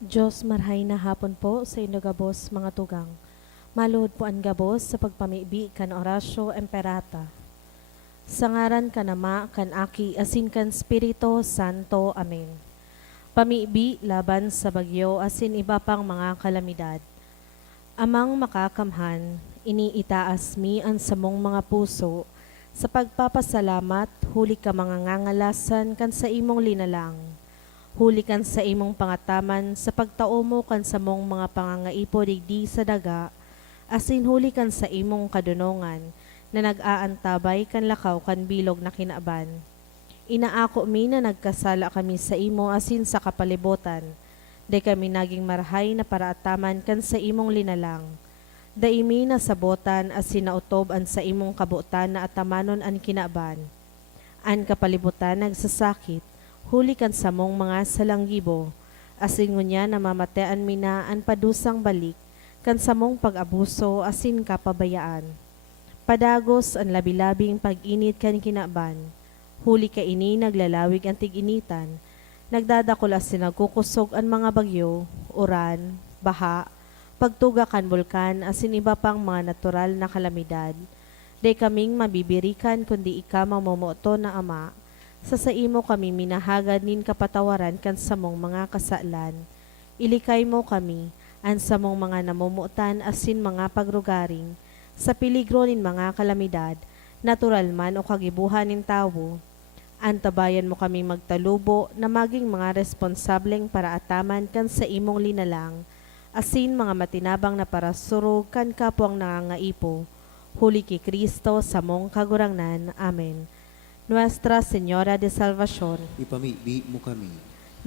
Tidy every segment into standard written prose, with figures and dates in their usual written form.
Diyos marhay na hapon po sa inyo gabos mga tugang. Maluhod po ang gabos sa pagpamibi kan orasyo emperata. Sa ngaran kanama kan aki asin kan Spirito Santo. Amen. Pamibi laban sa bagyo asin iba pang mga kalamidad. Amang makakamhan, iniitaas mi ang samong mga puso, sa pagpapasalamat huli ka mga ngangalasan kan sa imong linalang. Huli kan sa imong pangataman sa pagtao mo kan sa mong mga pangangaipo digdi sa daga, asin huli kan sa imong kadunongan na nag-aantabay kan lakaw kan bilog na kinaaban. Inaako mi na nagkasala kami sa imo asin sa kapalibutan, day kami naging marhay na paraataman kan sa imong linalang. Daimi na sabotan asin nautob an sa imong kabutan na atamanon an kinaaban. An kapalibutan nagsasakit, huli kan sa mong mga salanggibo, asin ngunya namamatean mina an padusang balik, kan sa mong pag-abuso asin kapabayaan. Padagos ang labi-labing pag-init kan kinaban, huli ka ini naglalawig ang tig-initan, nagdadakol asin nagkukusog ang mga bagyo, uran, baha, pagtuga kan bulkan asin iba pang mga natural na kalamidad. Day kaming mabibirikan kundi ika mamomoto na ama, sa imo kami minahagad nin kapatawaran kan samong mga kasalan. Ilikay mo kami, an samong mga namumutan asin mga pagrugaring, sa piligro nin mga kalamidad, natural man o kagibuhan nin tawo. Antabayan mo kami magtalubo na maging mga responsableng paraataman kan sa imong linalang, asin mga matinabang na parasurog kan kapwang nangangaipo. Huli ki Kristo sa mong kagurangnan. Amen. Nuestra Señora de Salvación, Ipamibi mo kami.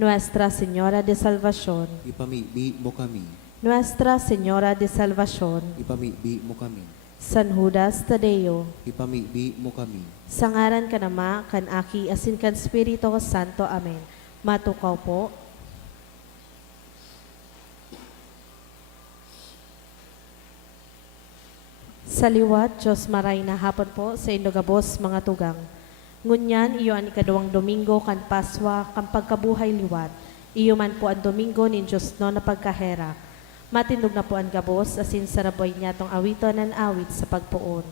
Nuestra Señora de Salvación, Ipamibi mo kami. Nuestra Señora de Salvación, Ipamibi mo kami. San Judas Tadeo, Ipamibi mo kami. sa ngaran kanama, kan aki, asin kan Spirito Santo. Amen. Matukaw po. Sa liwat, Diyos maray na hapon po sa indogabos mga tugang. Ngunyan, iyo ang ikaduwang Domingo kan Paswa, kan pagkabuhay liwat. Iyo man po ang Domingo ni Diyos no na pagkaherak. Matindog na po ang gabos, asin saraboy niya tong awiton ng awit sa pagpuon.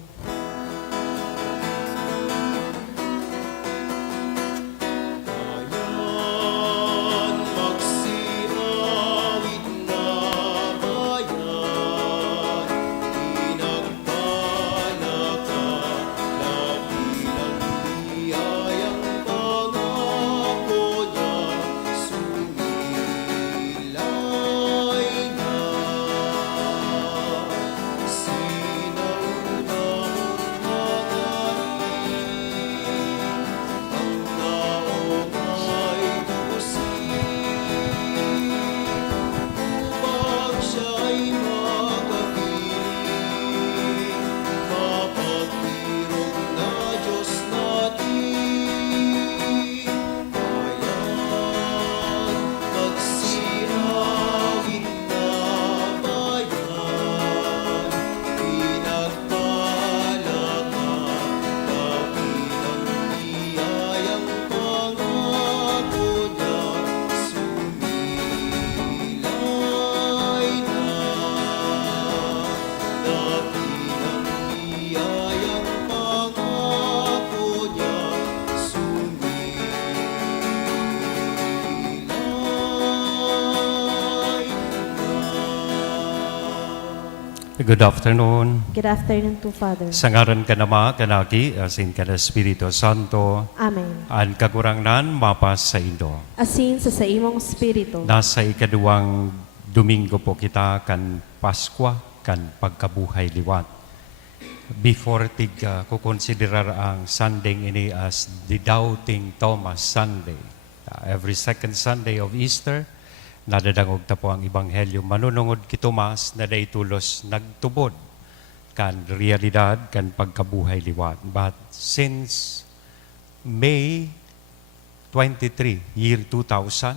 Good afternoon. Good afternoon to Father. Sa ngaran ka nama, kanaki, asin ka na Espiritu Santo, Amen. ang kagurangnan mapas sa Indo. Asin sa imong Spirito, Nasa ikaduwang Domingo po kita kan Paskwa, kan pagkabuhay liwat. Before kukonsiderar ang Sunday ini as the Doubting Thomas Sunday. Every second Sunday of Easter, nadadangog ta po ang Ebanghelyo. Manunungod ki Tomas na day tulos nagtubod kan realidad kan pagkabuhay liwat. But since May 23, year 2000,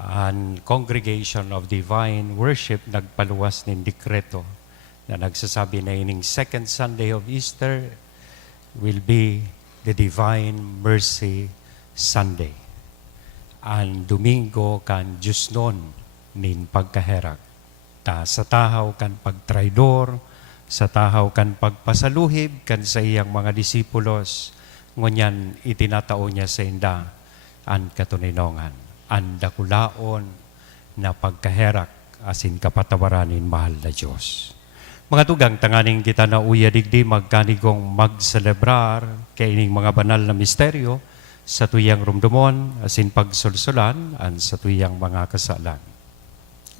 ang Congregation of Divine Worship nagpaluwas ng dekreto na nagsasabi na ining second Sunday of Easter will be the Divine Mercy Sunday. Ang Domingo kan Diyos noon nin pagkaherak. Ta sa tahaw kan pagtraidor, sa tahaw kan pagpasaluhib kan sa iyang mga disipulos, ngunyan itinatao niya sa inda an katuninongan, an dakulaon na pagkaherak asin kapatawaranin mahal na Diyos. Mga tugang, tanganing kita na uya digdi magkanigong magselebrar kay ining mga banal na misteryo sa tuyang rumdumon asin pagsulsulan an sa tuyang mga kasalan.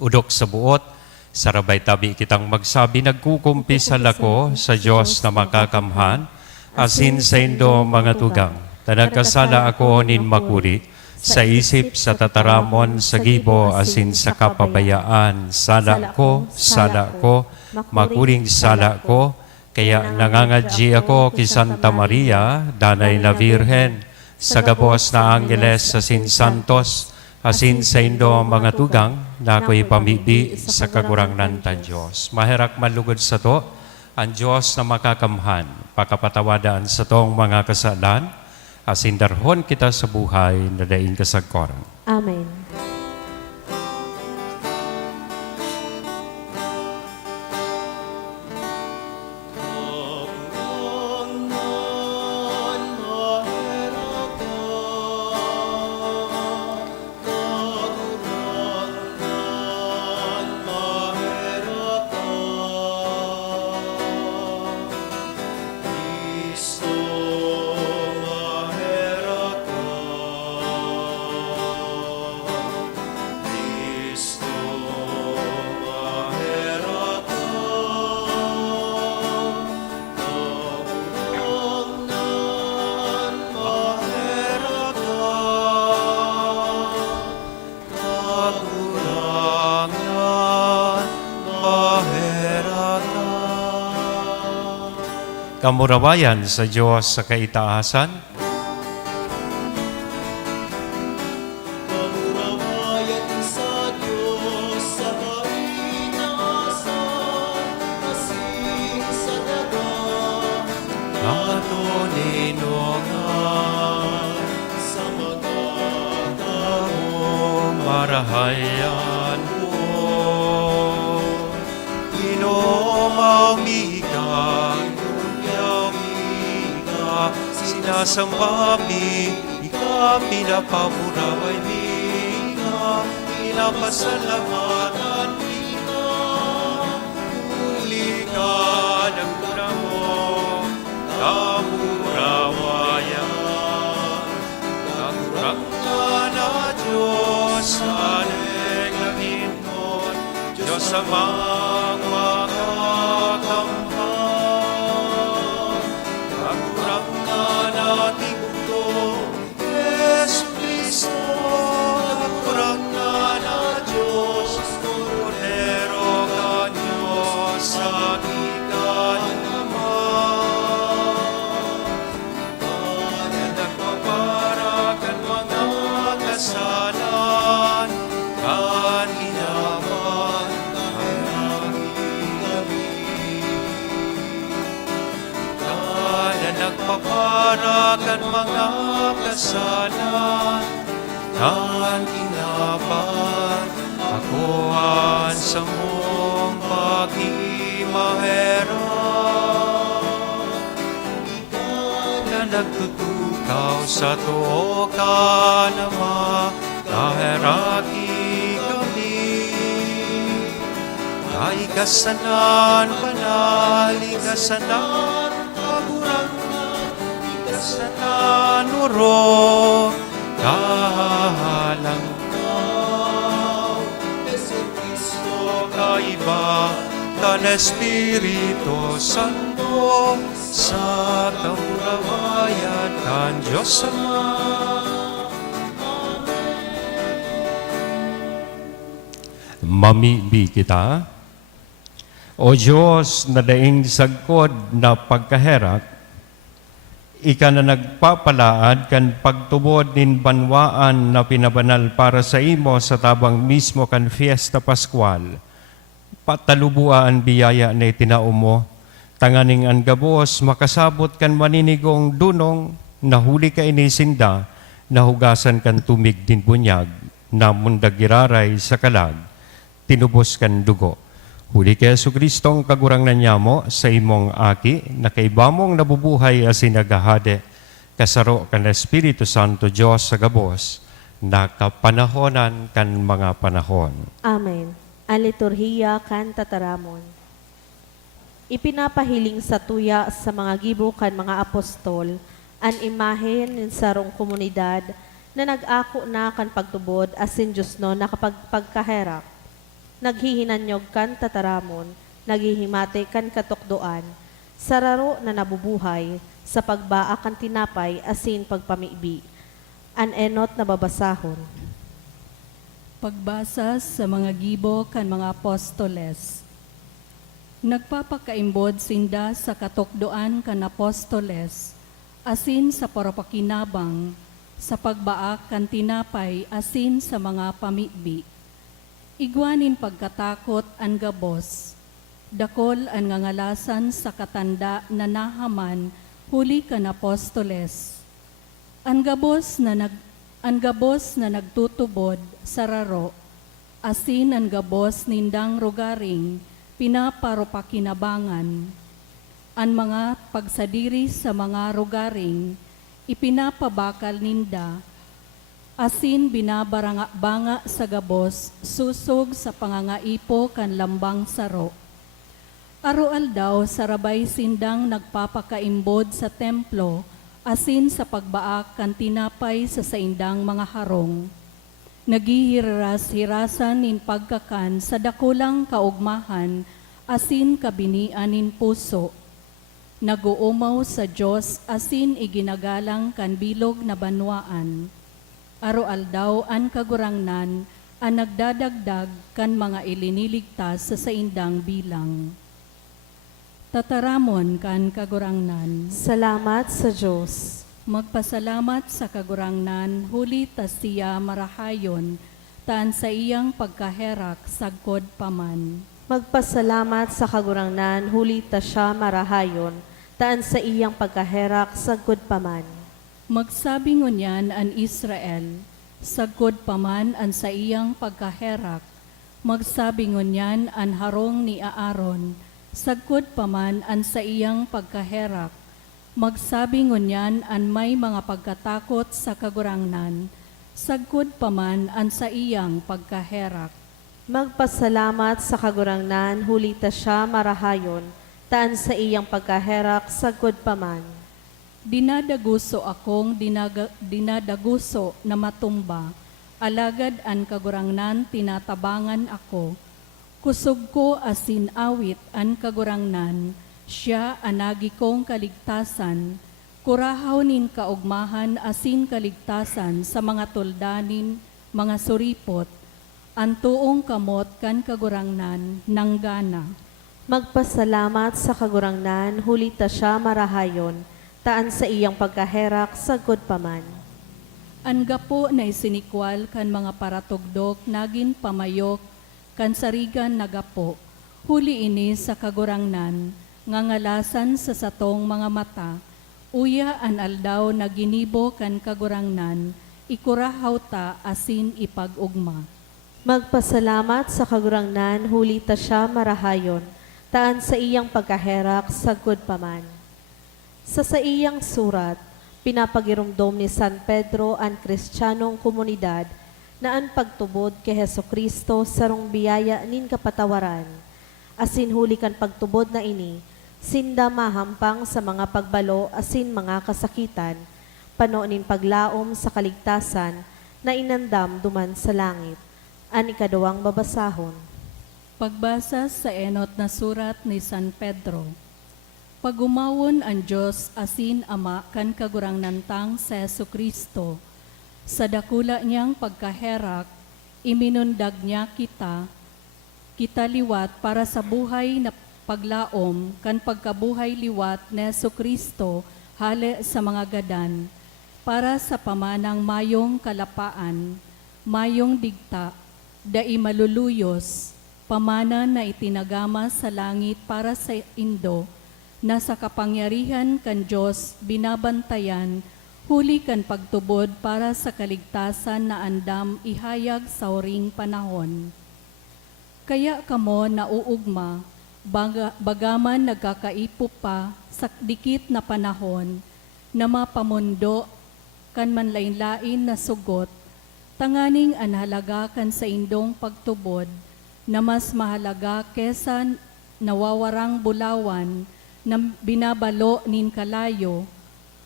Udok sa buot, sarabay tabi kitang magsabi, nagkukumpisal ako sa Diyos na makakamhan, asin sa indo mga tugang, tanagkasala ako nin makuri, sa isip, sa tataramon, sa gibo, asin sa kapabayaan, sala ko, makuring sala ko, kaya nangangadji ako kay Santa Maria, danay na Virhen, sa gabos na Angeles, asin Santos, asin sa indo mga tugang, na ako'y pamibi sa kagurangnan tan Diyos. Maherak malugod sa to, ang Diyos na makakamhan, pakapatawadaan sa tong mga kasalan, asin darhon kita sa buhay na daing kasagkoran. Amen. Kamurawayan sa Diyos sa kaitaasan, Kamurawayan sa Diyos sa kaitaasan, asin sa dagat, katuninongan, sa mga o marahayan ko, inomamikan, sinasambami, ikami na pamuraway mika, pinapasalamatan mika, huli ka ng mura mo, kamurawayan, kakurangan na Diyos, aling langit mo, Diyos amang makakamhan, kakurangan nating mundo, Yesu Cristo, kakurangan na Diyos, Cordero ka Diyos, sa ikan naman, na nagpaparakan mga kasalan, kan inaman ang aming gabi. Na nagpaparakan mga kasalan, kan inaman akuan sa mong paghimaheran. Na nagtutukaw sa tuo ka na makaheraki kami. Kaikasanan, banal, ikasanan, kagurangan, ikasanan, uro, kahalang ka, Yesu Cristo, kaiba, kan Espiritu Santo, sa kamurawayan kan Diyos Ama. Mamibi kita, O Diyos na daing sagkod na pagkaherak, ika na nagpapalaad kan pagtubod nin banwaan na pinabanal para sa imo sa tabang mismo kan Fiesta Pascual. Patalubuan biyaya na itinao mo, tanganing ang gabos makasabot kan maninigong dunong, nahuli ka inisinda, nahugasan kan tumig din bunyag, na mundagiraray sa kalag, tinubos kan dugo. Huli kay Jesucristo ang kagurangnan niya mo sa imong aki, na kaibamong nabubuhay as nagahade, kasaro kan Espiritu Santo Diyos sa gabos, na kapanahonan kan mga panahon. Amen. Ang liturhiya kan tataramon. Ipinapahiling sa tuya sa mga gibo kan mga apostol, an imahen ng sarong komunidad na nag-ako na kan pagtubod asin Diyos no nakapagpagkaherak. Naghihinanyog kan tataramon, naghihimate kan katukdoan, sararo na nabubuhay, sa pagbaa kan tinapay asin pagpamibi. An enot na babasahon. Pagbasa sa mga gibo kan mga apostoles. Nagpapakaimbod sinda sa katukdoan kan apostoles, asin sa parapakinabang, sa pagbaak kan tinapay asin sa mga pamibi. Igwanin pagkatakot an gabos, dakol an ngangalasan sa katanda na nahaman huli kan apostoles. Ang gabos na nagtutubod sa raro, asin ang gabos nindang rugaring pinaparopakinabangan. Ang mga pagsadiri sa mga rugaring ipinapabakal ninda, asin binabaranga-banga sa gabos susog sa pangangaipo kan lambang saro. Aroal daw sarabay sindang nagpapakaimbod sa templo, asin sa pagbaak kan tinapay sa saindang mga harong. Nagihiras-hirasan nin pagkakan sa dakulang kaugmahan, asin kabinian nin puso. Naguumaw sa Diyos, asin iginagalang kan bilog na banwaan. Aroal daw an kagurangnan, an nagdadagdag kan mga iliniligtas sa saindang bilang. Tataramon kan kagurangnan. Salamat sa Diyos. Magpasalamat sa kagurangnan, huli ta siya marahayon, taan sa iyang pagkaherak sagkod paman. Magpasalamat sa kagurangnan, huli ta siya marahayon, taan sa iyang pagkaherak sagkod paman. Magsabi ngunyan an Israel, sagkod paman an sa iyang pagkaherak. Magsabi ngunyan an harong ni Aaron, sagkod paman an sa iyang pagkaherak. Magsabi ngunyan an may mga pagkatakot sa kagurangnan, sagkod paman an sa iyang pagkaherak. Magpasalamat sa kagurangnan, huli ta siya marahayon, taan sa iyang pagkaherak sagkod paman. Dinadaguso akong dinadaguso na matumba, alagad an kagurangnan tinatabangan ako. Kusog ko asin awit an kagurangnan, siya anagi kong kaligtasan, kurahaw nin kaugmahan asin kaligtasan sa mga tuldanin, mga suripot, ang tuong kamot kan kagurangnan ng gana. Magpasalamat sa kagurangnan, huli ta siya marahayon, taan sa iyang pagkaherak sagkod paman. Ang gapo na isinikwal kan mga paratugdok nagin pamayok, kan sarigan nagapo, huli ini sa kagurangnan, ngangalasan sa satong mga mata, uya an aldaw na ginibo kan kagurangnan, ikurahaw ta asin ipag-ugma. Magpasalamat sa kagurangnan, huli ta siya marahayon, taan sa iyang pagkaherak sagkod paman. Sa iyang surat, pinapagirumdom ni San Pedro ang Kristiyanong komunidad na ang pagtubod kay Hesukristo sarong biyaya nin kapatawaran. Asin huli kan pagtubod na ini, sinda mahampang sa mga pagbalo asin mga kasakitan, pano nin paglaom sa kaligtasan na inandam duman sa langit. An ikaduwang babasahon. Pagbasa sa enot na surat ni San Pedro. Pagumawon ang Diyos asin Ama kan kagurangnan sa Jesucristo, sa dakula niyang pagkaherak, iminundag niya kita liwat para sa buhay na paglaom kan pagkabuhay liwat ni Jesucristo hale sa mga gadan, para sa pamanang mayong kalapaan, mayong digta, dai maluluyos, pamana na itinagama sa langit para sa indo, na sa kapangyarihan kan Diyos binabantayan, huli kan pagtubod para sa kaligtasan na andam ihayag sa uring panahon. Kaya kamo nauugma, bagaman nagkakaipo pa sa dikit na panahon, na mapamundo kan manlain-lain na sugot, tanganing anhalaga kan sa indong pagtubod, na mas mahalaga kesa nawawarang bulawan na binabalo nin kalayo,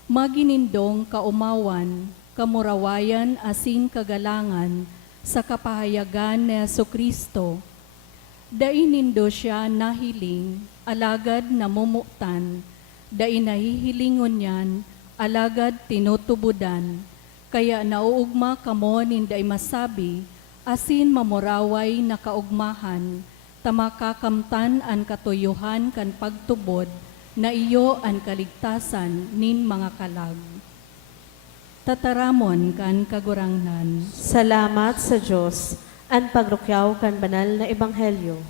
maginindong kaumawan, kamurawayan asin kagalangan sa kapahayagan ni Jesucristo. Dai nindo siya nahiling, alagad namumutan, dai nahihilingon yan, alagad tinutubudan. Kaya nauugma kamo ninday masabi, asin mamuraway na kaugmahan, tamakakamtan an katuyuhan kan pagtubod, na iyo an kaligtasan nin mga kalag. Tataramon kan kagurangnan. Salamat sa Diyos. Ang pagrukyaw kan banal na ebanghelyo.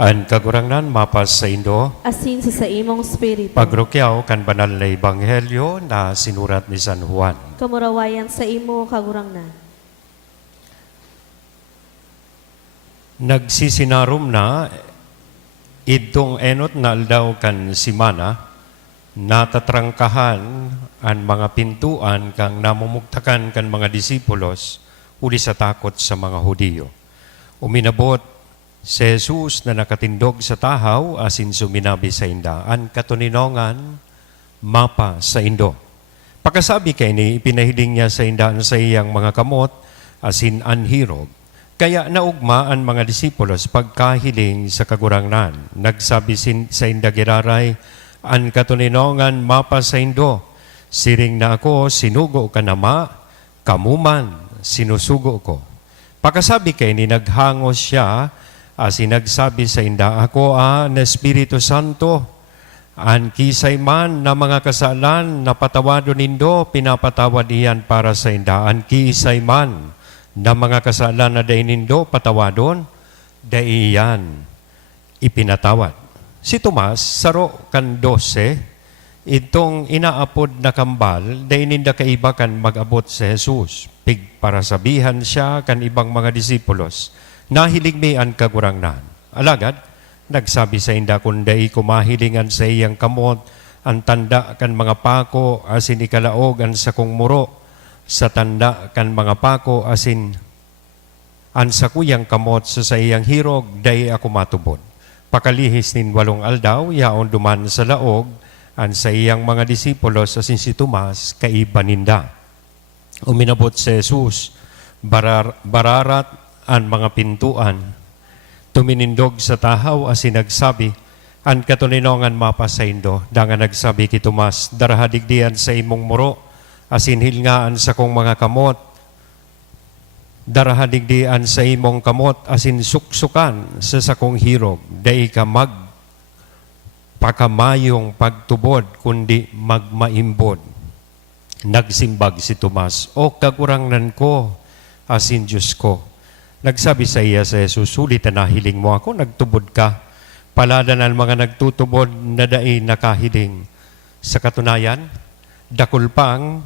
An kagurangnan mapas sa Indo, Asin sa imong spirito. pagrukyaw kan banal na ebanghelyo na sinurat ni San Juan. Kamurawayan sa imo kagurangnan. Nagsisinarum na idtong enot na aldaw kan simana, natatrangkahan ang mga pintuan kang namumugtakan kan mga disipulos uli sa takot sa mga Hudiyo. Uminabot si Jesus na nakatindog sa tahaw asin suminabi sa inda, an katuninongan mapa sa Indo. Pagkasabi kay ni ipinahiling niya sa indaan sa iyang mga kamot asin anhirog. Kaya naugma ang mga disipulos pagkahiling sa kagurangnan. Nagsabi sa inda giraray, an katuninongan mapa sa Indo. Siring na ako, sinugo ka nama, kamuman, sinusugo ko. Pagkasabi kay ni naghangos siya, asin nagsabi sa inda, ako na Espiritu Santo, an kisay man na mga kasalan na patawado nindo, pinapatawad iyan para sa inda. An kisay man na mga kasalan na day nindo, patawadon, day iyan ipinatawad. Si Tomas, saro kan 12, itong inaapod na kambal, day ninda kaiba kan mag-abot si Jesus. Para sabihan siya kan ibang mga disipulos, nahiling mi ang kagurangnan. Alagad, nagsabi sa inda kung dai kumahilingan sa iyang kamot, ang tanda kan mga pako asin ikalaog ang sakong muro, sa tanda kan mga pako asin ang sakuyang kamot sa iyang hirog, dai ako matubod. Pakalihis nin 8 aldaw, yaon duman sa laog, ang sa iyang mga disipulos asin si Tomas, kaiba ninda. Uminabot si Jesus, bararat ang mga pintuan, tuminindog sa tahaw asin nagsabi, an katuninongan mapa sa Indo, danga nagsabi ki Tomas, darahadigdian sa imong muro, asin hilngaan sa kong mga kamot, darahadigdian sa imong kamot, asin suksukan sa sakong hirog, dai ka pakamayong pagtubod, kundi magmaimbod. Nagsimbag si Tomas, o kagurangnan ko, asin Diyos ko. Nagsabi sa iya sa Jesus, sulit na nahiling mo ako, nagtubod ka. Paladan ang mga nagtutubod na dai nakahiling. Sa katunayan, dakul pang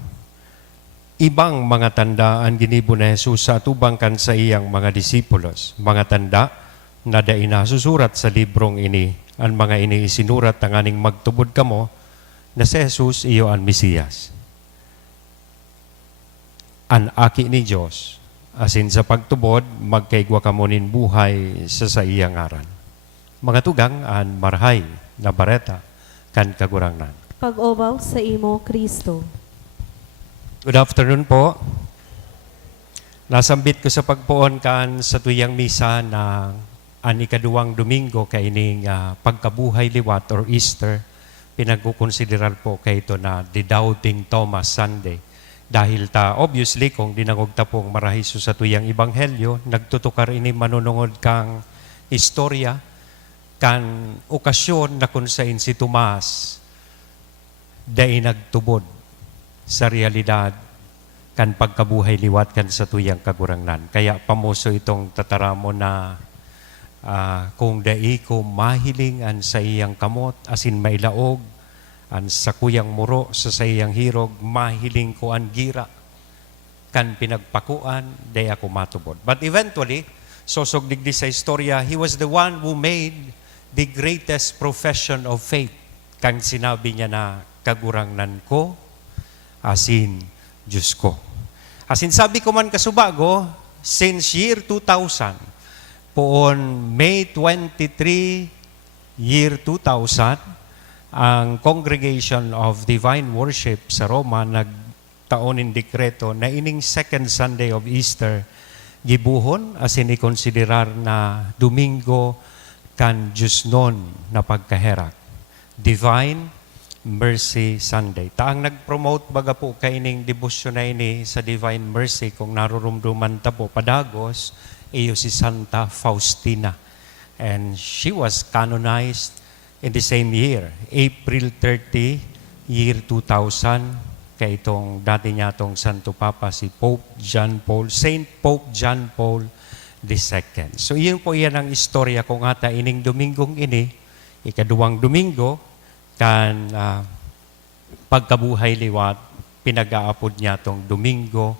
ibang mga tanda ang ginibo na Jesus sa atubang kan sa iyang mga disipulos. Mga tanda na dai nasusurat sa librong ini. Ang mga ini isinurat ang aning magtubod kamo na si Jesus iyo ang Mesiyas. Ang aki ni Diyos, asin sa pagtubod, magkaigwa kamunin buhay sa iyang ngaran. Mga tugang, an marhay na bareta, kan kagurangnan. Pag-obaw sa imo, Kristo. Good afternoon po. Nasambit ko sa pagpuon kan sa tuyang misa na ang ikaduwang Domingo kay ining pagkabuhay liwat or Easter, pinagkukonsiderar po kay ito na the Doubting Thomas Sunday. Dahil obviously, kung dinangog ta pong marahiso sa tuyang Ebanghelyo, nagtutukar ini manunungod kang istorya, kan okasyon na kung saan si Tomas dahil nagtubod sa realidad kan pagkabuhay liwat kan sa tuyang kagurangnan. Kaya pamuso itong tataramo na kung dai ko mahiling an sa iyang kamot, asin mailaog, an sa kuyang muro, sa iyang hirog, mahiling ko an gira, kan pinagpakuan, dai ako matubod. But eventually, sosog digdi sa istorya, he was the one who made the greatest profession of faith. Kang sinabi niya na, kagurangnan ko, asin Diyos ko. Asin sabi ko man kasubago, since year 2000, poon May 23, year 2000, ang Congregation of Divine Worship sa Roma nagtaonin dekreto na ining second Sunday of Easter gibuhon asin ikonsiderar na Domingo kan Diyos non na pagkaherak. Divine Mercy Sunday. Taang nag-promote baga po kaining debosyon na ini sa Divine Mercy kung narurumduman ta po padagos, iyo si Santa Faustina. And she was canonized in the same year, April 30, year 2000, kay itong dati niya itong Santo Papa, si Saint Pope John Paul II. So iyon po yan ang istorya kung ata ining Domingong ini, ikaduwang Domingo, kan pagkabuhay liwat, pinag-aapod niya itong Domingo,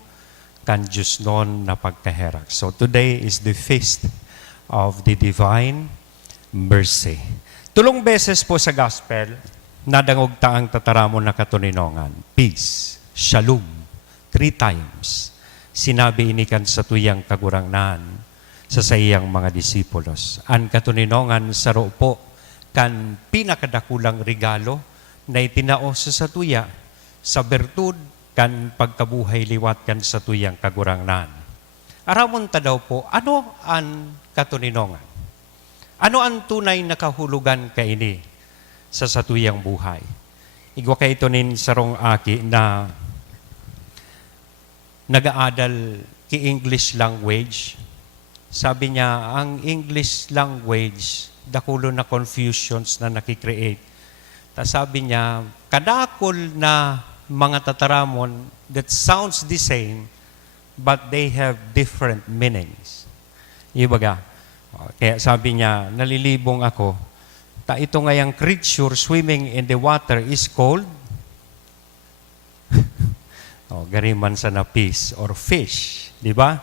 kan Diyos noon na pagkaherak. So today is the feast of the Divine Mercy. Tulong beses po sa Gospel, nadangog taang tataramon na katuninongan. Peace, Shalom, 3 times. Sinabi inikan sa tuyang kagurangnan sa sayang mga disipulos. Ang katuninongan sa po, kan pinakadakulang regalo na itinao sa tuya sa bertud kan pagkabuhay liwat kan sa tuyang kagurangnan. Aramon ta daw po, ano ang katuninongan? Ano ang tunay na kahulugan kaini sa satuyang buhay? Igwa kay ito nin sarong aki na nag-aadal ki English language. Sabi niya, ang English language, dakulo na confusions na nakikreate. Ta sabi niya, kadakol na mga tataramon that sounds the same, but they have different meanings. Ibaga, kaya sabi niya, nalilibong ako, ito ngayang creature swimming in the water is called gariman sa na fish or fish. Di ba?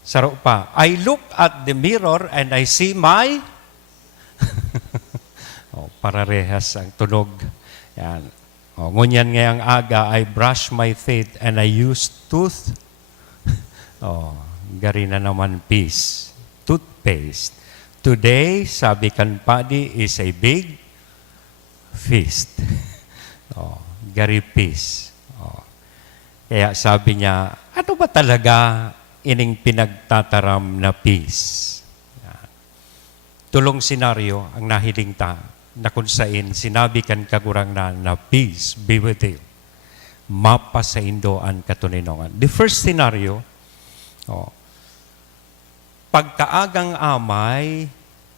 Saro pa, I look at the mirror and I see my pararehas ang tunog. Yan. Ngunyan ngayang aga, I brush my teeth and I use tooth. Gari na naman peace. Toothpaste. Today, sabi kan padi, is a big feast. Gari peace. Kaya sabi niya, ano ba talaga ining pinagtataram na peace? Tulong senaryo ang nahiling ta na kung saan sinabi kan kagurangnan na peace be with you. Mapa sa Indo ang katuninongan. The first scenario, pagkaagang amay,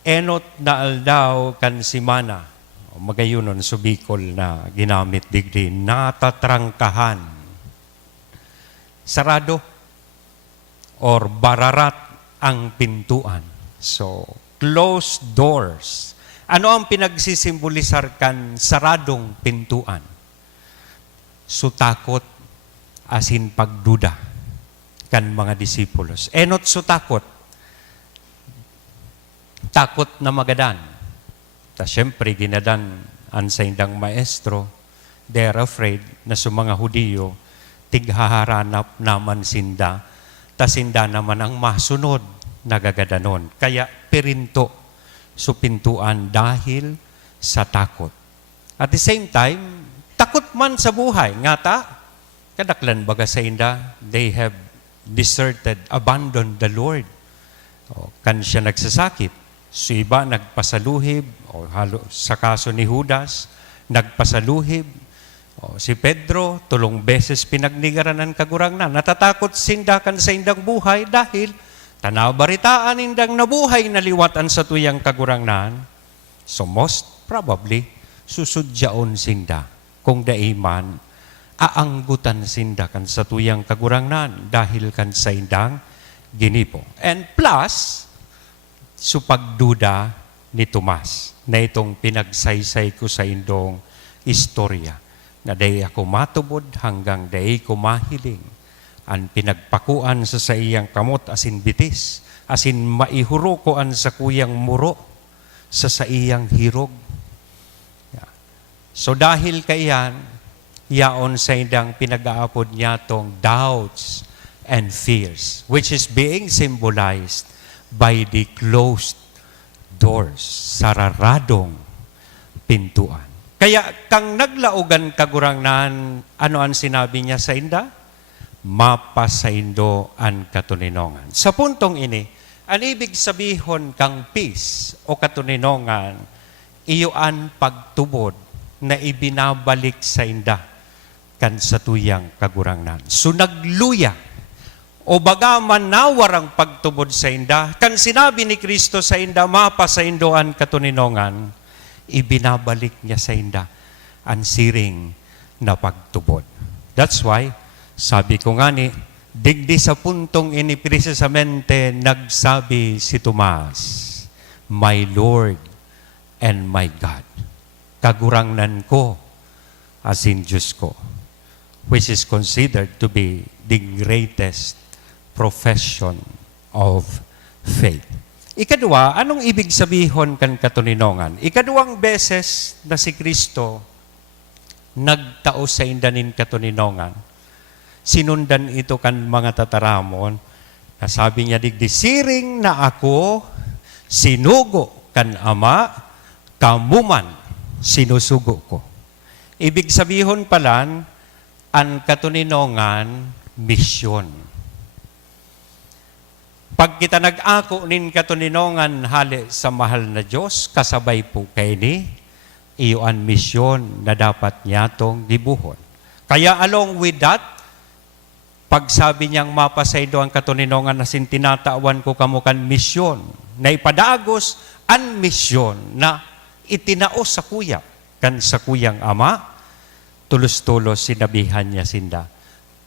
enot na aldaw kan simana, magayunon subikol na ginamit digdi, natatrangkahan, sarado, or bararat ang pintuan. So, closed doors. Ano ang pinagsisimbolisar kan saradong pintuan? Sutakot asin pagduda kan mga disipulos. Enot sutakot. Takot na magadan. Ta siyempre ginadan ang sa indang maestro. They're afraid na sa mga Hudiyo tighaharanap naman sinda. Ta sinda naman ang masunod nagagadanon. Kaya pirinto so pintuan dahil sa takot. At the same time, takot man sa buhay. Nga ta, kadaklan baga sa inda, they have deserted, abandoned the Lord. Kan siya nagsasakit. So iba nagpasaluhib, sa kaso ni Judas, nagpasaluhib. Si Pedro, 3 beses pinagnigaran ng kagurangnan. Natatakot sindakan sa indang buhay dahil tanabaritaan indang nabuhay na liwatan sa tuyang kagurangnan. So most probably, susudyaon sinda kung daiman aanggutan sinda kan sa tuyang kagurangnan dahil kan sa indang ginipo. And plus, supagduda ni Tomas na itong pinagsaysay ko sa indong istorya na day ako matubod hanggang day ko mahiling ang pinagpakuan sa iyang kamot asin bitis asin maihuro ko an sa kuyang muro sa iyang hirog. So dahil kayan, yaon sa indang pinag-aapod niya tong doubts and fears, which is being symbolized by the closed doors, sararadong pintuan. Kaya kang naglaugan kagurangnan, ano ang sinabi niya sa inda? Mapasaindo ang katuninongan. Sa puntong ini, ang ibig sabihon kang peace o katuninongan, iyoan pagtubod na ibinabalik sa inda kan sa tuyang kagurangnan. So nagluya o bagaman nawarang pagtubod sa inda, kan sinabi ni Kristo sa inda, mapasaindo ang katuninongan, ibinabalik niya sa inda ang siring na pagtubod. That's why, sabi ko nga ni, digdi sa puntong ini precisamente nagsabi si Tomas, my Lord and my God. Kagurangnan ko as in Diyos ko, which is considered to be the greatest profession of faith. Ikadua, anong ibig sabihon kan katuninongan? Ikaduang beses na si Kristo nagtao sa indanin katuninongan, sinundan ito kan mga tataramon, na sabi niya digdi, siring na ako, sinugo kan Ama, kamuman, sinusugo ko. Ibig sabihon palan, ang katuninongan, misyon. Pag kita nag-ako nin katuninongan hali sa mahal na Diyos, kasabay po kay ni, iyo ang misyon na dapat niya tong dibuhon. Kaya along with that, pag sabi niyang mapasaydo ang katuninongan na tinatawan ko kamukan misyon, na ipadagos ang misyon na itinaos sa kuya, kan sa kuyang Ama, tulos-tulos sinabihan niya sinda,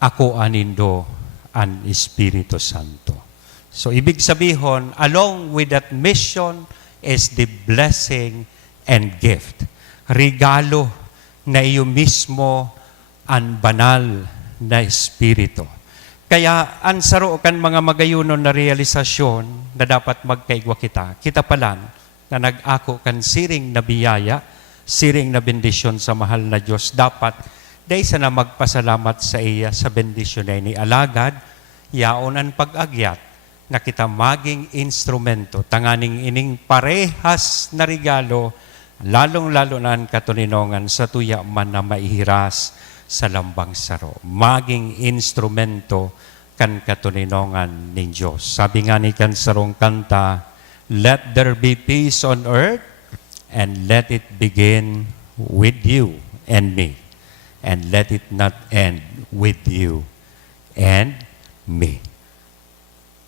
ako anindo ang Espiritu Santo. So, ibig sabihin, along with that mission is the blessing and gift. Regalo na iyo mismo ang banal na Espiritu. Kaya, ang saro kan mga magayunon na realisasyon na dapat magkaigwa kita, kita palan na nag-ako kan siring na biyaya, siring na bendisyon sa mahal na Diyos, dapat dahil sa na magpasalamat sa iya sa bendisyon na ini alagad, yaon ang pag-agyat, na kita maging instrumento, tanganing ining parehas na regalo, lalong-lalo na ang katuninongan sa tuya man na maihiras sa lambang saro. Maging instrumento kan katuninongan ng Diyos. Sabi nga ni kan sarong kanta, let there be peace on earth and let it begin with you and me. And let it not end with you and me.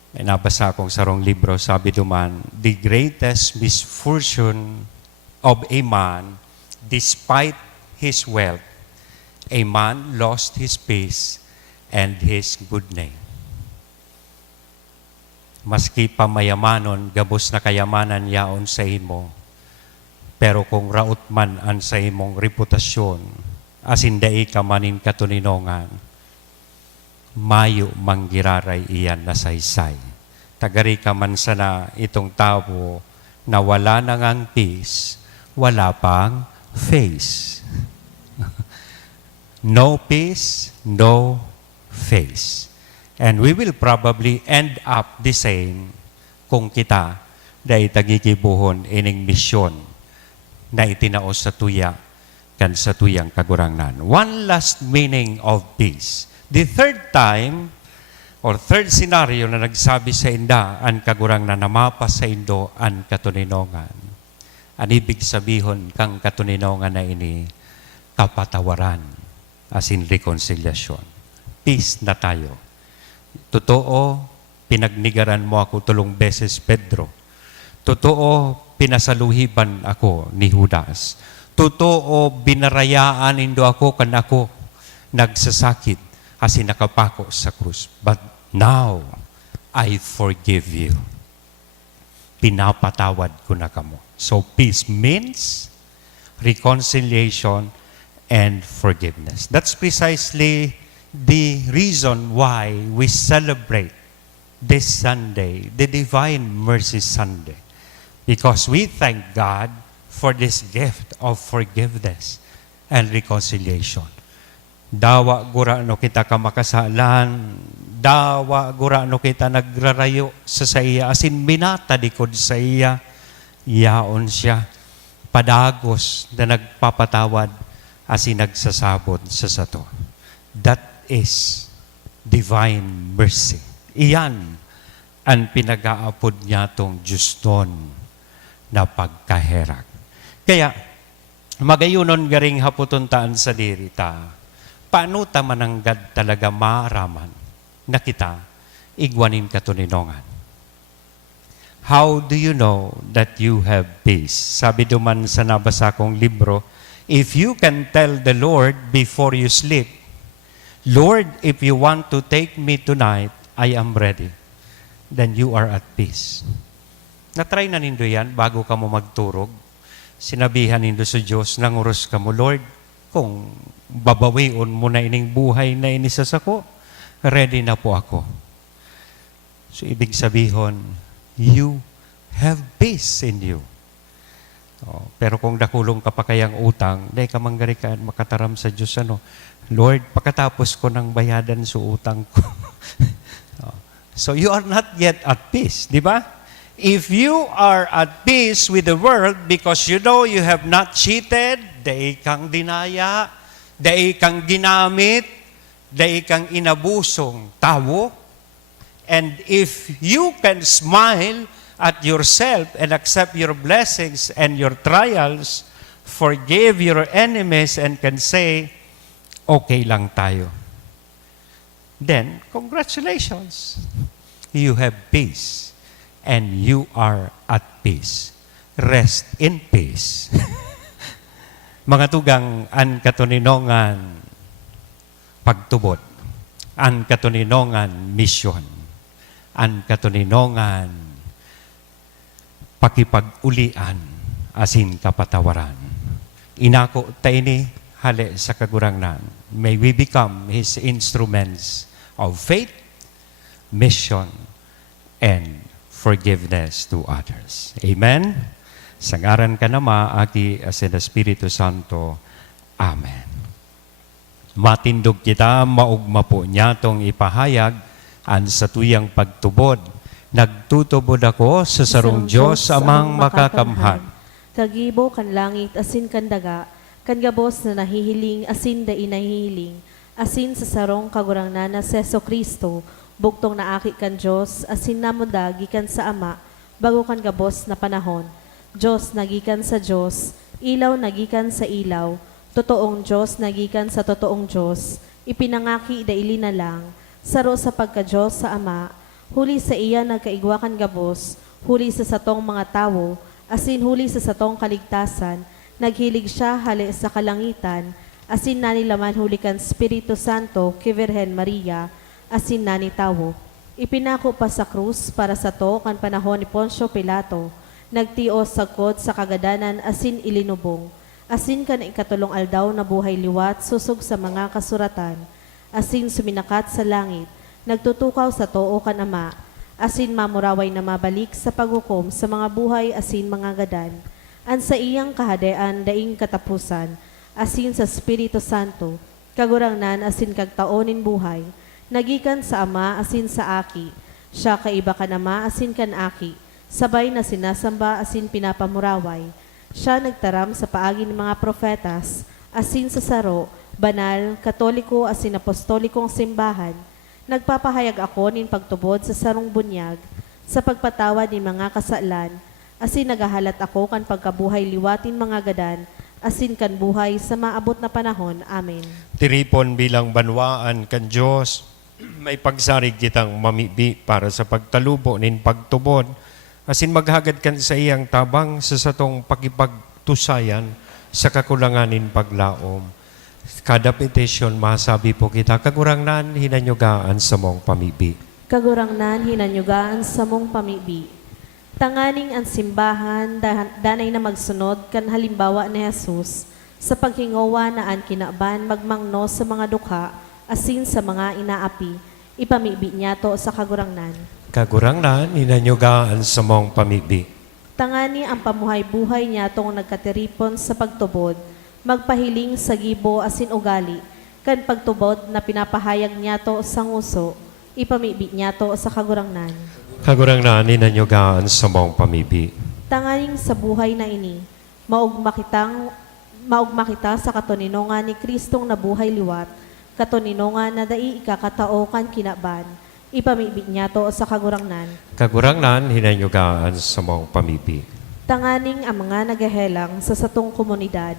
May nabasa akong sarong libro, sabi duman, the greatest misfortune of a man, despite his wealth, a man lost his peace and his good name. Maski pamayamanon, gabos na kayamanan yaon sa imo, pero kung raot man ang sa imong reputasyon, asinday ka manin katuninongan, mayo manggiraray iyan na saysay. Tagari ka man sana itong tao na wala nang ang peace, wala pang face. No peace, no face. And we will probably end up the same kung kita dahil tagikibuhon ining misyon na itinaos sa tuya kan sa tuyang kagurangnan. One last meaning of peace. The third time or third scenario na nagsabi sa inda, an kagurang na namapas sa indo, an katuninongan. An ibig sabihin kang katuninongan na ini, kapatawaran, as in reconciliation. Peace na tayo. Totoo, pinagnigaran mo ako 3 beses, Pedro. Totoo, pinasaluhiban ako ni Judas. Totoo, binarayaan indo ako kan ako nagsasakit as in nakapako sa krus. But now, I forgive you. Pinapatawad ko na kamo. So peace means reconciliation and forgiveness. That's precisely the reason why we celebrate this Sunday, the Divine Mercy Sunday. Because we thank God for this gift of forgiveness and reconciliation. Dawa gura no kita kamakasalan, dawa gura no kita nagrarayo sa iya, asin binata dikod sa iya, yaon siya, padagos na nagpapatawad, asin nagsasabot sa sato. That is divine mercy. Iyan ang pinag-aapod niya tong Diyoston na pagkaherak. Kaya, magayunon garing haputuntaan sa dirita, paano ta mananggad talaga maaraman na kita igwanin katuninongan? How do you know that you have peace? Sabi duman sa nabasa kong libro, if you can tell the Lord before you sleep, Lord, if you want to take me tonight, I am ready. Then you are at peace. Natry na nindo yan bago ka mo magturog. Sinabihan nindo sa Diyos, nanguros ka mo, Lord, kung babawion mo na ining buhay na inisasako, ready na po ako. So, ibig sabihin, you have peace in you. Pero kung dakulong ka pa kayang utang, dahil ka manggarikaan makataram sa Diyos, Lord, pagkatapos ko ng bayadan sa utang ko. So, you are not yet at peace, di ba? If you are at peace with the world because you know you have not cheated, dahil kang dinaya, dahil kang ginamit, dahil kang inabusong tao, and if you can smile at yourself and accept your blessings and your trials, forgive your enemies and can say, okay lang tayo. Then, congratulations. You have peace and you are at peace. Rest in peace. Mga tugang, an katuninongan pagtubot, an katuninongan misyon, an katuninongan pakipag-ulian, asin kapatawaran. Inako tayo ni hali sa kagurangnan. May we become His instruments of faith, mission, and forgiveness to others. Amen? Sa ngaran ka na maagi asin Espiritu Santo. Amen. Matindog kita, maugma po niya tong ipahayag, an sa tuyang pagtubod. Nagtutubod ako sa sarong Diyos amang makakamhan. Kagibo kan langit asin kan daga, kan gabos na nahihiling asin da inahihiling, asin sa sarong kagurangnan na Seso Kristo, bugtong na aki kan Diyos, asin namuda gikan sa Ama, bago kan gabos na panahon. Diyos nagikan sa Diyos, ilaw nagikan sa ilaw, totoong Diyos nagikan sa totoong Diyos, ipinangaki da ilina lang, saro sa pagka-Diyos sa Ama, huli sa iya nagkaigwakan gabos, huli sa satong mga tawo, asin huli sa satong kaligtasan, naghilig siya hali sa kalangitan, asin nanilaman huli kan Espiritu Santo ki Virhen Maria, asin nani tawo. Ipinako pa sa krus para sa to kan panahon ni Poncio Pilato, nagtios sagkod sa kagadanan asin ilinubong, asin kan ikatulong aldaw na buhay liwat susog sa mga kasuratan, asin suminakat sa langit, nagtutukaw sa too kan Ama, asin mamuraway na mabalik sa paghukom sa mga buhay asin mga gadan, an sa iyang kahadean daing katapusan, asin sa Espiritu Santo, kagurangnan asin kagtaonin buhay, nagikan sa Ama asin sa Aki, siya kaiba kan Ama asin kan Aki, sabay na sinasamba asin pinapamuraway, siya nagtaram sa paagi ng mga profetas, asin sa saro, banal, katoliko asin apostolikong simbahan, Nagpapahayag ako nin pagtubod sa sarong bunyag, sa pagpatawad ni mga kasalan, asin nagahalat ako kan pagkabuhay liwatin mga gadan, asin kan buhay sa maabot na panahon. Amen. Tiripon bilang banwaan kan Diyos, may pagsarig kitang mamibi para sa pagtalubo nin pagtubod, asin maghagad kan sa iyang tabang sa satong pakipagtusayan sa kakulangan nin paglaom. Kada petition, masabi po kita, kagurangnan, hinanyugaan sa mong pamibi. Kagurangnan hinanyugaan sa mong pamibi. Tanganing ang simbahan, danay na magsunod kan halimbawa ni Jesus, sa paghingawa na ang kinaban magmangno sa mga dukha, asin sa mga inaapi, ipamibi niya to sa kagurangnan. Kagurangnan, hinanyugaan sa mong pamibi. Tangani ang pamuhay-buhay niya tong nagkatiripon sa pagtubod, magpahiling sa gibo asin ugali, kan pagtubod na pinapahayag niya to sa nguso, ipamibi niya to sa kagurangnan. Kagurangnan, hinanyugaan sa mong pamibi. Tanganing sa buhay na ini, maugma kita sa katoninongan ni Kristong nabuhay liwat, katoninongan na dai ikakatao kan kinaban, ipamibi niya to sa kagurangnan. Kagurangnan, hinanyugaan sa mong pamibi. Tanganing ang mga nagahelang sa satong komunidad,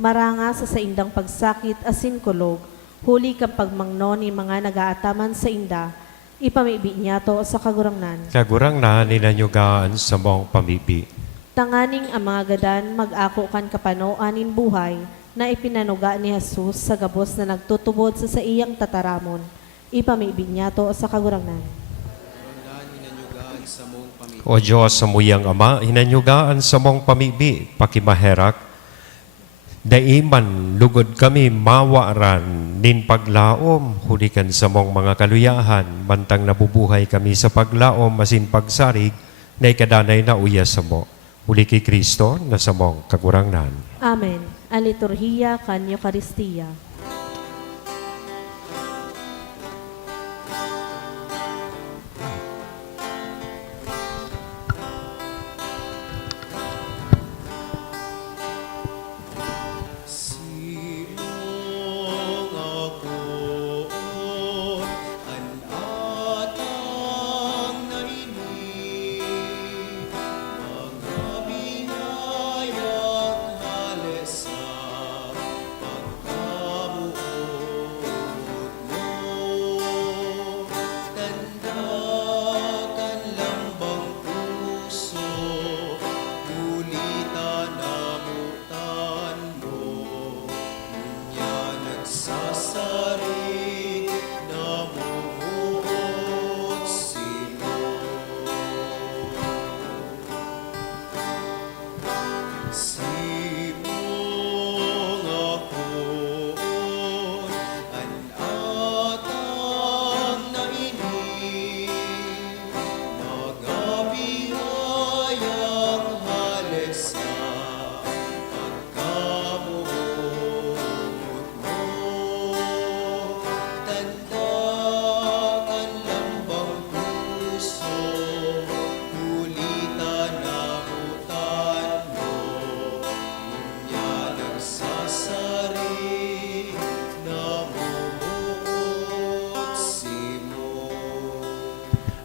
maranga sa saindang pagsakit asin kulog, huli kang pagmangno ni mga nagaataman sa inda, ipamibi niya to sa kagurangnan. Kagurangnan, hinanyugaan sa mong pamibi. Tanganing ang mga gadan mag-ako kan kapanoan in buhay na ipinanuga ni Jesus sa gabos na nagtutubod sa iyang tataramon, ipamibi niya to sa kagurangnan. Kagurangnan, hinanyugaan sa mong pamibi. O Diyos, sa muyang Ama, hinanyugaan sa mong pamibi, pakimaherak, daiman lugod kami mawaran nin paglaom, hulikan sa mong mga kaluyahan, bantang nabubuhay kami sa paglaom, masin pagsarig, na ikadanay na uya sa mo. Huli kay Kristo na sa mong kagurangnan. Amen. Ang liturhiya kan Eucharistia. Simong ako anatang naini, mga biyayang halesa pagkabuot mo. Tanda kan lambang puso, gulitan namutan mo. Nya nagsasari, namumuot sino. Simong ako anatang naini, mga biyayang halesa pagkabuot mo. Tanda kan lambang puso, gulitan namutan mo. Nya nagsasari, namumuot simo.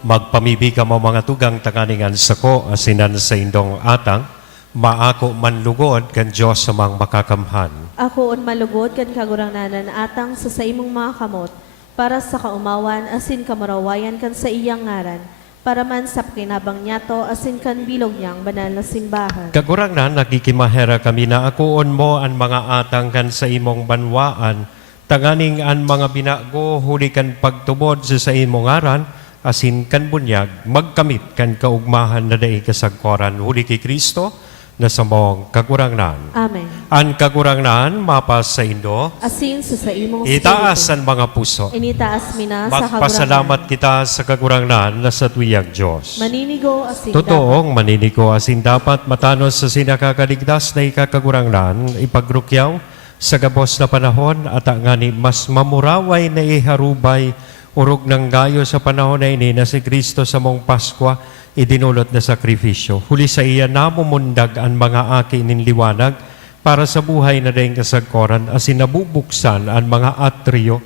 Magpamibi ka mo mga tugang tanganingan sako, asinan sa indong atang, maako manlugod kan Diyos sa mga makakamhan. Ako on malugod kan kagurangnanan atang sa imong mga kamot, para sa kaumawan asin kamarawayan kan sa iyang ngaran, para man sa pakinabang niya to asin kan bilog niyang banal na simbahan. Kagurangnan, nakikimahera kami na akuon mo ang mga atang kan sa imong banwaan, tanganing ang mga binago, huli kan pagtubod sa imong ngaran, asin kan bunyag, magkamit kan kaugmahan na daig kasagkoran, huli kay Kristo, na sa mong kagurangnan. Amen. Ang kagurangnan, mapas sa indo, Asin sa imong itaas spiritu. ang mga puso. Initaas mina sa Magpasalamat kagurangnan. kita sa kagurangnan na sa tuyang Diyos. Maninigo asin Totoong maninigo asin dapat matanos sa sinakakaligtas na ikakagurangnan, ipagrukyaw sa gabos na panahon at ngani mas mamuraway na iharubay urog ng gayo sa panahon na ini na si Kristo sa mong Paskwa idinulot na sakripisyo. Huli sa iya namumundag ang mga aki nin liwanag para sa buhay na daing kasagkoran asin nabubuksan ang mga atriyo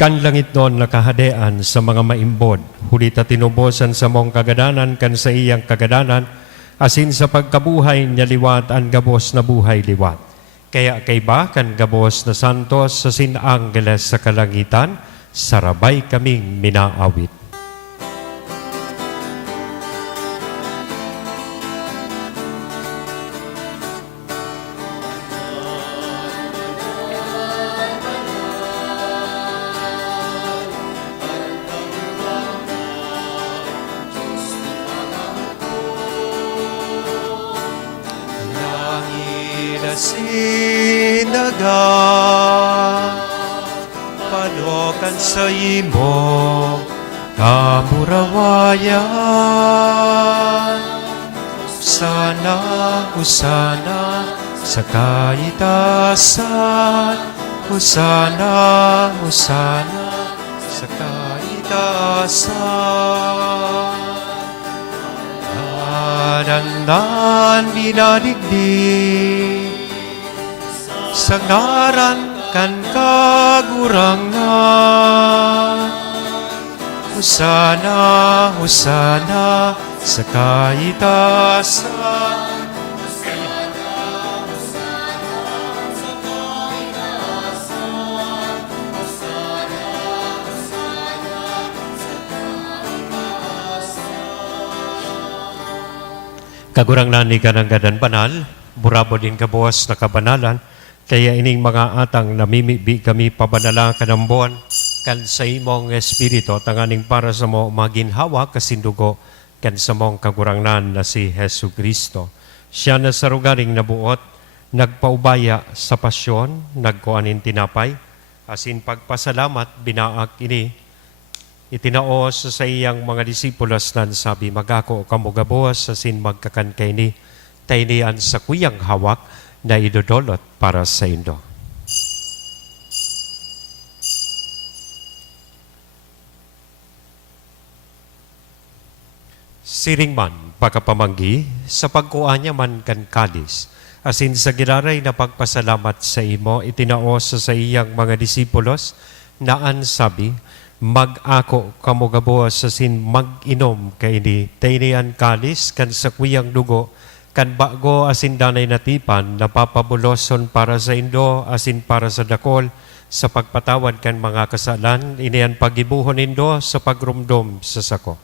kan langit noon nakahadean sa mga maimbod, hulita tinubosan sa mong kagadanan kan sa iyang kagadanan, asin sa pagkabuhay niya liwat ang gabos na buhay liwat. Kaya kay ba kan gabos na santos sa sinanggeles sa kalangitan, sarabay kaming minaawit. Langit na sinaga, panokan sa imo, kamurawayan. Husana sa kaitasan, Husana sa kaitasan. Nandan binadigdig sa ngaran kan kagurangan. Husana sa kaitasan. Kagurangnan ni kanang gadan banal, burabo din kabuas na kabanalan, kaya ining mga atang namimibi kami pabanala kanambon, kan sa imong espiritu, tanganing para sa mo maginhawa kasindugo, kan sa mong kagurangnan na si Hesu Kristo. Siya na sa rugaring nabuot, nagpaubaya sa pasyon, nagkuanin tinapay, asin pagpasalamat binaak ini, itinaos sa iyang mga disipulos nan sabi, magako kamugabos asin magkakan kay ni, taynian sa kuyang hawak na idodolot para sa indo. Siring man, pagkapamanggi, sa pagkuanya man kan kalis, asin sa giraray na pagpasalamat sa imo, itinaos sa iyang mga disipulos, naan sabi, mag-ako kamugabuas asin mag-inom kay ni taynian kalis kan sa kuyang dugo, kan bago asin danay natipan, napapabuloson para sa indo asin para sa dakol, sa pagpatawad kan mga kasalan, inian pagibuhon indo sa pagrumdom sa sako.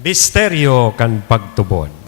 Misteryo kan pagtubon.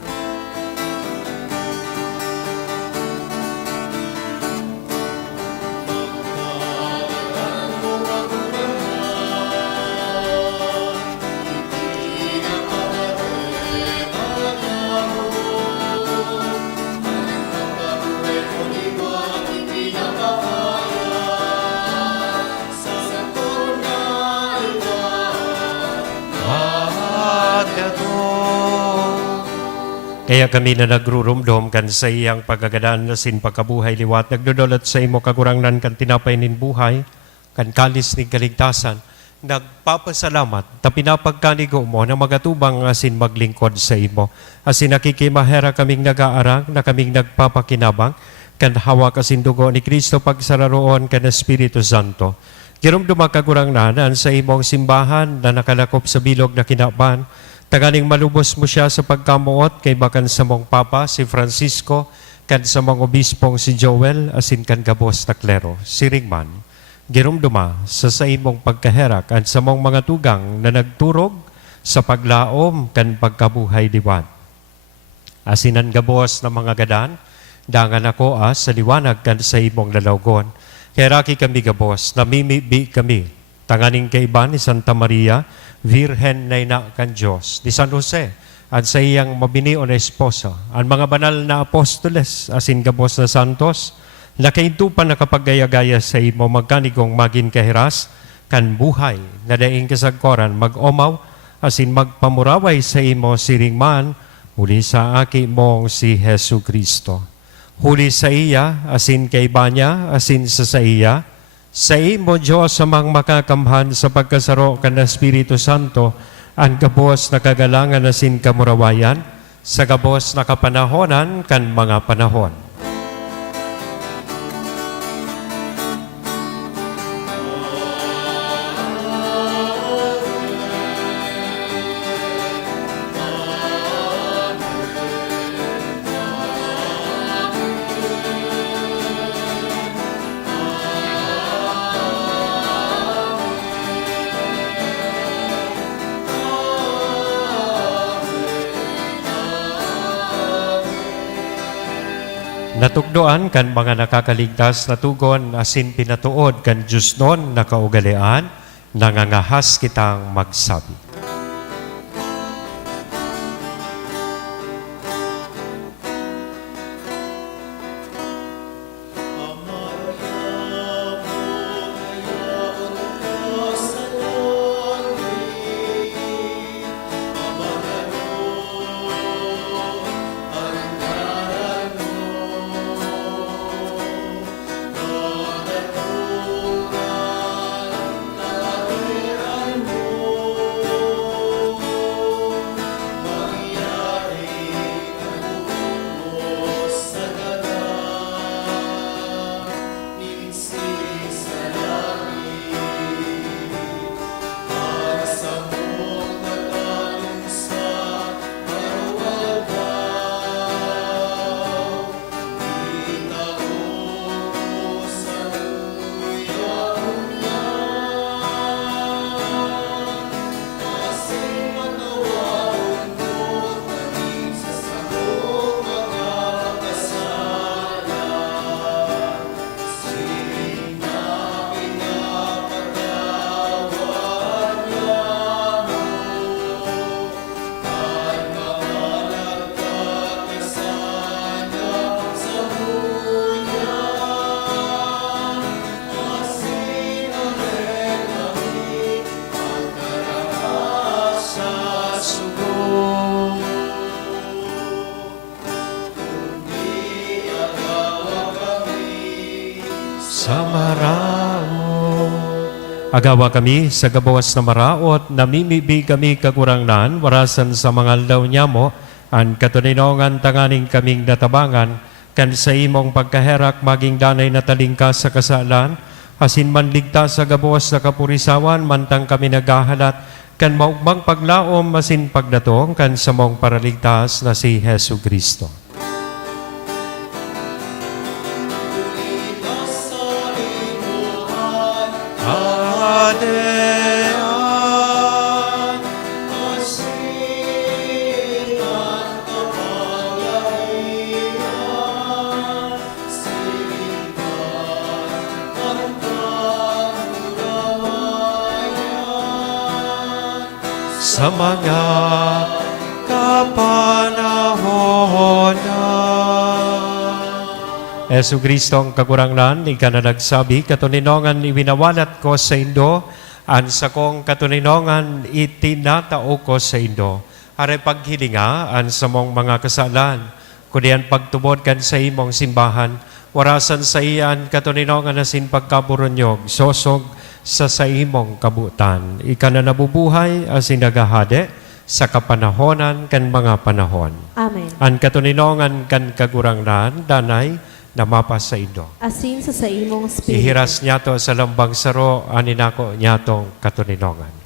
Kaya kami na nagrurumdom kan sa iyang pagagadaan na sin pagkabuhay liwat, nagdodolot sa imo kagurangnan kan tinapay nin buhay, kan kalis ni kaligtasan, nagpapasalamat, ta pinapagkanigo mo na magatubang asin maglingkod sa imo. Asin nakikimahera kaming nag-aarang, na kaming nagpapakinabang, kan hawak asin dugo ni Kristo pagsararoon kan Espiritu Santo. Girumdum kagurangnan sa imong simbahan na nakalakop sa bilog na kinaban, taganing malubos mo siya sa pagkamuot kay bakan sa mong Papa, si Francisco, kan sa mong obispong si Joel, asin kan gabos na klero. Siringman, girumduma sa imong pagkaherak at sa mong mga tugang na nagturog sa paglaom kan pagkabuhay liwan. Asinan gabos na mga gadan, dangan ako sa liwanag kan sa imong lalawgon. Kaya raki kami gabos, namimibi kami, tanganing kaiban ni Santa Maria, Virhen na ina kan Diyos, ni San Jose, at sa iyang mabinion na esposa, ang mga banal na apostoles, asin gabos na santos, nakaintupan na kapag-gaya-gaya sa imo magkanigong magin kahiras, kan buhay, na daing kasagkoran mag-omaw, asin magpamuraway sa imo siringman, huli sa aki mong si Hesu Kristo. Huli sa iya, asin kay Banya, asin sa iya, sa imo Diyos amang makakamhan sa pagkasaro kan Espiritu Santo, ang kabos na kagalangan asin kamurawayan, sa gabos na kapanahonan kan mga panahon. Natugdoan kan mga nakakaligtas na tugon asin pinatuod kan Diyos non na kaugalian, nangangahas kitang magsabi. Sa maraot. Agawa kami sa gabawas na maraot, namimibi kami kagurangnan, warasan sa mga aldaw niya mo, an katuninongan tanganing kaming natabangan, kan sa imong pagkaherak maging danay na talingkas sa kasalan, asin man ligtas sa gabawas na kapurisawan, mantang kami naghahalat, kan maugmang paglaom, asin pagdatong, kan sa mong paraligtas na si Hesu Kristo. Sa mga kapanahonan. Yesu Kristo ang kagurangnan, ika na nagsabi, katuninongan iwinawalat ko sa Indo, an sa kong katuninongan itinatao ko sa Indo. Are paghilinga, an sa mong mga kasalan, kudian pagtubod kan sa imong simbahan, warasan sa iyan katuninongan na sin pagkaburonyog, sosog, sa imong kabutan. Ika na nabubuhay asin nagahade sa kapanahonan kan mga panahon. Amen. Ang katuninongan kan kagurangnan, danay, namapas sa Indo. Asin sa imong spirito. Ihiras niya to sa lambang saro, aninako niya tong katuninongan.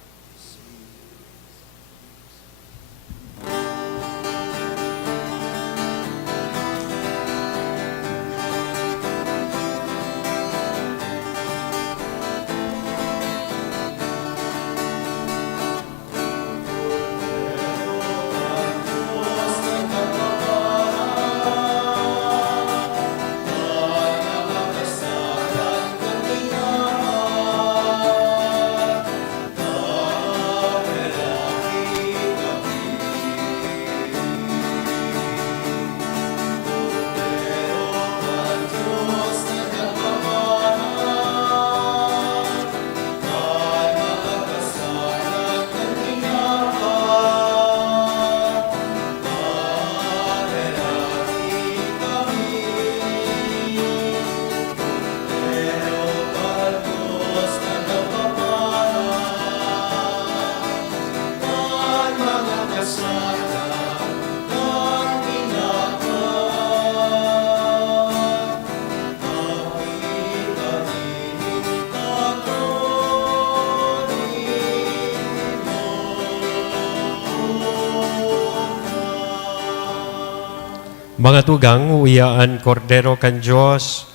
Mga tugang, uyaan kordero kan Diyos,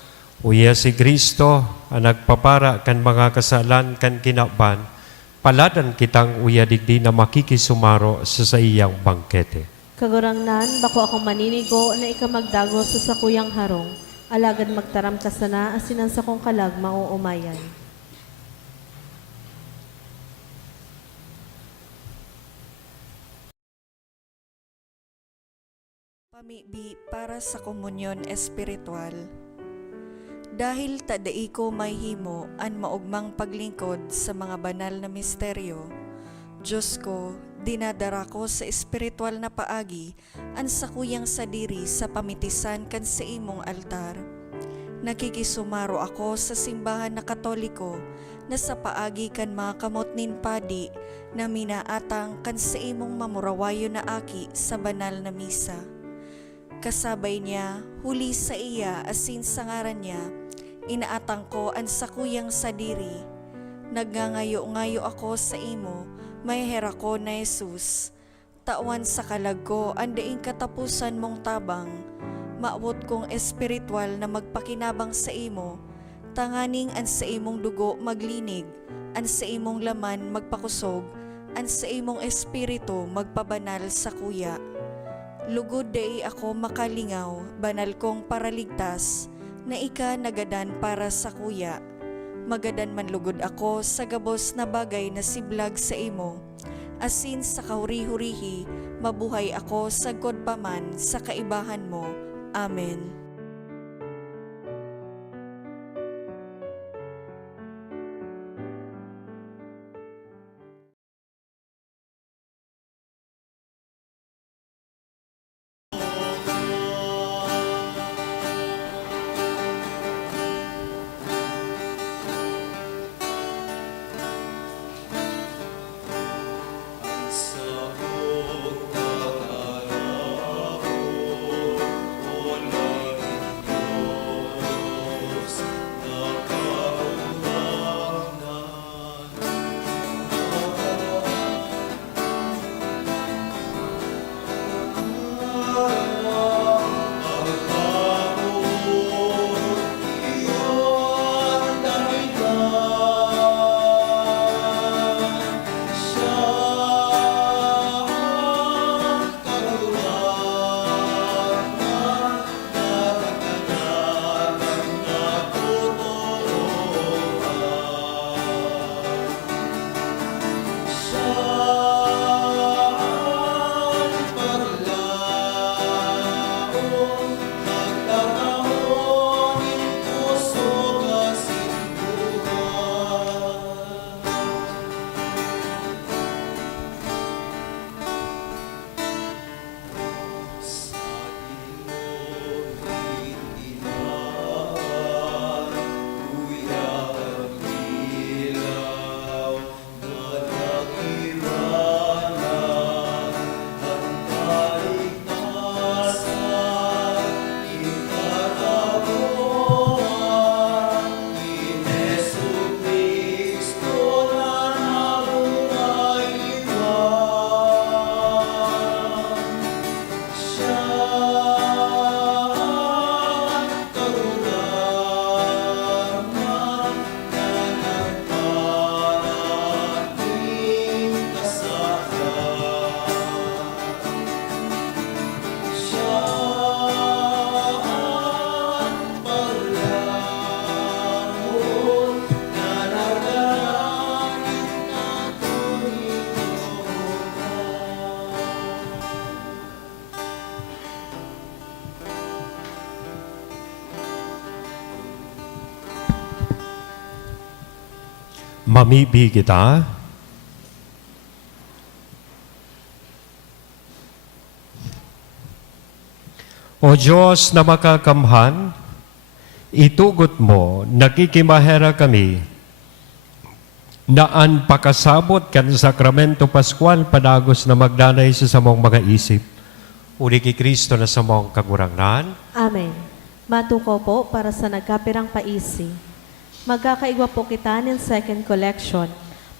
uya si Kristo, ang nagpapara kan mga kasalan kan kinaban, paladan kitang uya digdi na makikisumaro sa iyang bangkete. Kagurangnan, bako akong maninigo na ikamagdago sa sakuyang harong. Alagad magtaram ka sana, asinan sa kong kalag mauumayan. Pamibi para sa komunyon espiritual. Dahil tadai ko may himo an maugmang paglingkod sa mga banal na misteryo, Diyos ko, dinadara ko sa espiritual na paagi an sakuyang sadiri sa pamitisan kan sa imong altar. Nakikisumaro ako sa simbahan na Katoliko na sa paagi kan mga kamot nin padi na minaatang kan sa imong mamurawayo na aki sa banal na misa. Kasabay niya, huli sa iya asin sa ngaran niya, inaatang ko ang sakuyang sadiri. Nagngangayo-ngayo ako sa imo, may hera ko na Jesus. Tawan sa kalag ko, andaing katapusan mong tabang. Maawot kong espiritual na magpakinabang sa imo, tanganing an sa imong dugo maglinig, an sa imong laman magpakusog, an sa imong espiritu magpabanal sa kuya. Lugod day ako makalingaw, banal kong paraligtas, na ika nagadan para sa kuya. Magadan man lugod ako sa gabos na bagay na siblag sa imo. Asin sa kahuri-hurihi, mabuhay ako sa God paman sa kaibahan mo. Amen. Mamibi kita. O Diyos na makakamhan, itugot mo, nakikimahera kami, naan pakasabot kan sakramento Pascual padagos na magdanay sa samong mga isip. Uli ki Kristo na samong kagurangnan. Amen. Matuko po para sa nagkapirang paisi. Magkakaigwa po kita ng second collection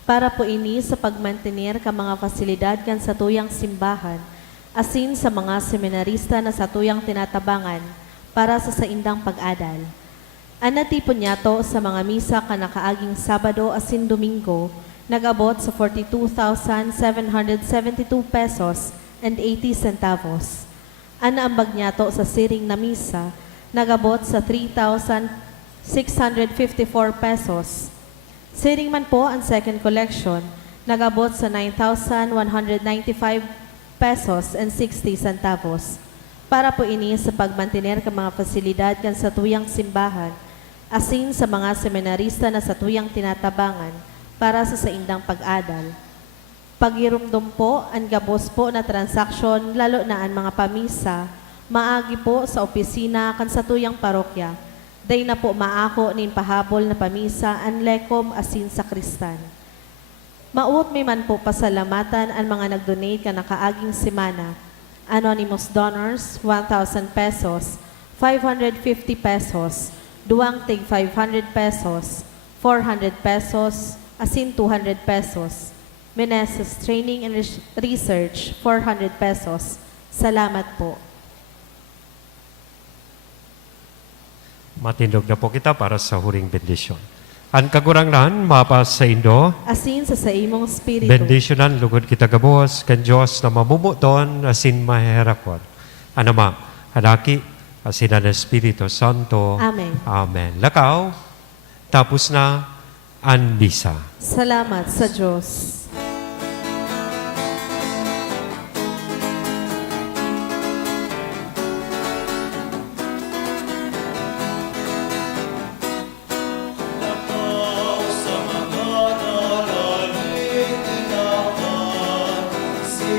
para po ini sa pagmantenir ka mga fasilidad kan sa tuyang simbahan asin sa mga seminarista na sa tuyang tinatabangan para sa saindang pag-adal. Anatipon niya to sa mga misa kanakaaging Sabado asin Domingo, nag-abot sa 42,772 pesos and 80 centavos. Anaambag niya to sa siring na misa, nag-abot sa 3,654 pesos. Siring man po ang second collection, nag-abot sa 9,195 pesos and 60 centavos. Para po ini sa pagmantiner ka mga fasilidad kan sa tuyang simbahan, asin sa mga seminarista na sa tuyang tinatabangan para sa saindang pag-adal. Pagirumdum po ang gabos po na transaksyon lalo na ang mga pamisa, maagi po sa opisina kan sa tuyang parokya. Day na po maako nin pahabol na pamisa ang lekom asin sa kristan. Mauot may man po pasalamatan ang mga nag-donate ka nakaaging semana. Anonymous donors, 1,000 pesos, 550 pesos, duwang tig 500 pesos, 400 pesos, asin 200 pesos. Meneses Training and Research, 400 pesos. Salamat po. Matindog na po kita para sa huring bendisyon. Ang kagurangnan, mapas sa Indo, Asin sa imong spiritu. bendisyonan, lugod kita gabos, kan Diyos na mamumuton, asin maherakon. Ano ma, hadaki, asin na Espiritu Santo. Amen. Amen. Lakaw, tapos na ang bisa. Salamat sa Diyos. Lakaw sa mga naraling tinawan, si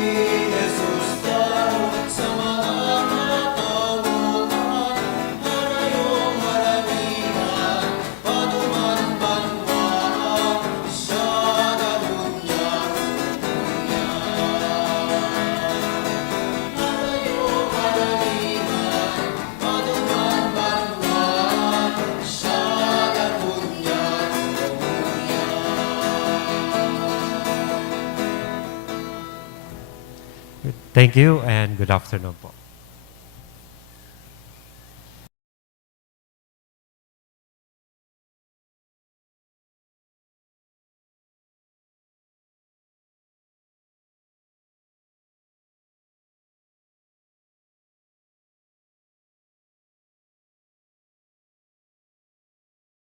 Jesus daw sa mga matawuhan, harayong haramihan, paduman banwaan, siya nalunya ruya. Harayong haramihan, paduman banwaan, siya nalunya ruya. Thank you and good afternoon po.